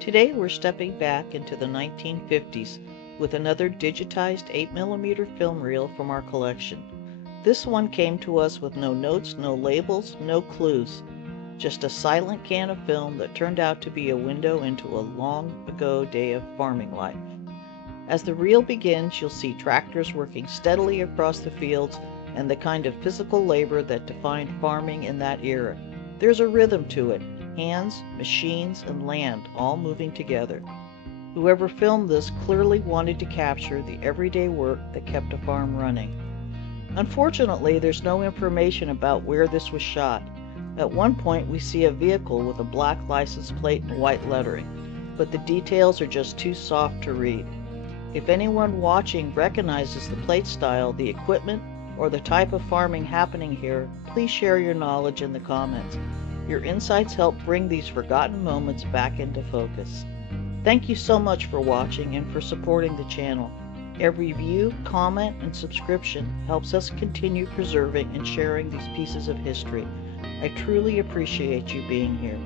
Today we're stepping back into the 1950s with another digitized 8mm film reel from our collection. This one came to us with no notes, no labels, no clues. Just a silent can of film that turned out to be a window into a long ago day of farming life. As the reel begins, you'll see tractors working steadily across the fields and the kind of physical labor that defined farming in that era. There's a rhythm to it, hands, machines, and land all moving together. Whoever filmed this clearly wanted to capture the everyday work that kept a farm running. Unfortunately, there's no information about where this was shot. At one point, we see a vehicle with a black license plate and white lettering, but the details are just too soft to read. If anyone watching recognizes the plate style, the equipment, or the type of farming happening here, please share your knowledge in the comments. Your insights help bring these forgotten moments back into focus. Thank you so much for watching and for supporting the channel. Every view, comment, and subscription helps us continue preserving and sharing these pieces of history. I truly appreciate you being here.